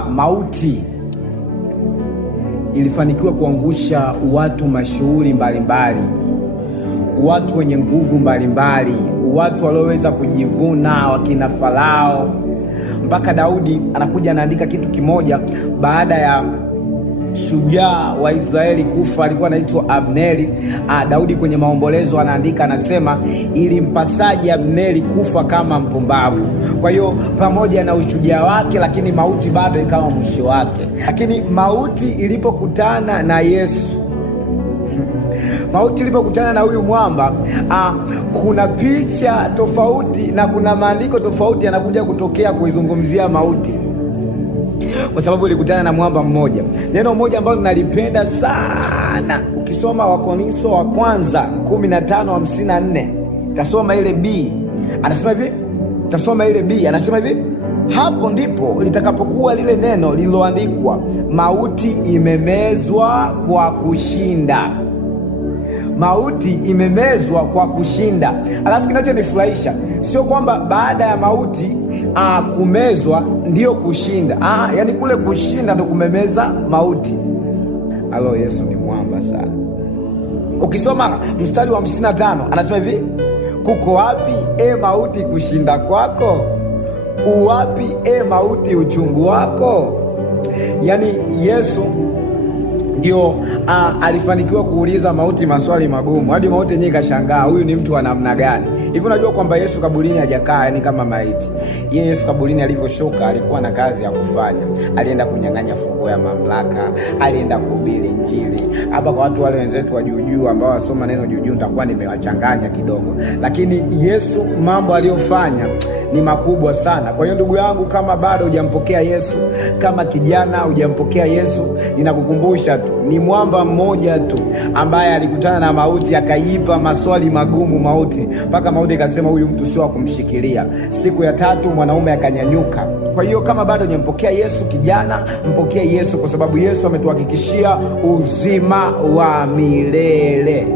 Mauti ilifanikiwa kuangusha watu mashuhuri mbalimbali, watu wenye nguvu mbalimbali, watu walioweza kujivuna, wakina Farao. Mpaka Daudi anakuja anaandika kitu kimoja baada ya shujaa wa Israeli kufa, alikuwa anaitwa Abneri. Daudi kwenye maombolezo anaandika, anasema ilimpasaje Abneri kufa kama mpumbavu. Kwa hiyo pamoja na ushujaa wake, lakini mauti bado ikawa mwisho wake. Lakini mauti ilipokutana na Yesu mauti ilipokutana na huyu mwamba, kuna picha tofauti na kuna maandiko tofauti yanakuja kutokea kuizungumzia mauti, kwa sababu ilikutana na mwamba mmoja. Neno moja ambalo nalipenda sana, ukisoma Wakorintho wa kwanza 15:54, tasoma ile B, anasema hivi, tasoma ile B, anasema hivi: hapo ndipo litakapokuwa lile neno lililoandikwa, mauti imemezwa kwa kushinda. Mauti imemezwa kwa kushinda. Alafu kinachonifurahisha sio kwamba baada ya mauti kumezwa ndio kushinda. Yani kule kushinda ndo kumemeza mauti. Alo, Yesu ni mwamba sana. Ukisoma mstari wa 55 anasema hivi: kuko wapi mauti kushinda kwako? Uwapi mauti uchungu wako? Yani Yesu ndio alifanikiwa kuuliza mauti maswali magumu, hadi mauti yenyewe ikashangaa, huyu ni mtu wa namna gani hivi? Unajua kwamba Yesu kaburini hajakaa yani kama maiti. Yeye Yesu kaburini alivyoshuka alikuwa na kazi ya kufanya. Alienda kunyang'anya funguo ya mamlaka, alienda kuhubiri Injili. Hapa kwa watu wale wenzetu wa juujuu ambao wasoma neno juujuu, nitakuwa nimewachanganya kidogo, lakini Yesu mambo aliyofanya ni makubwa sana. Kwa hiyo ndugu yangu, kama bado hujampokea Yesu, kama kijana hujampokea Yesu, ninakukumbusha tu, ni mwamba mmoja tu ambaye alikutana na mauti, akaipa maswali magumu mauti, mpaka mauti ikasema huyu mtu sio wa kumshikilia. Siku ya tatu mwanaume akanyanyuka. Kwa hiyo kama bado hujampokea Yesu, kijana, mpokee Yesu, kwa sababu Yesu ametuhakikishia uzima wa milele.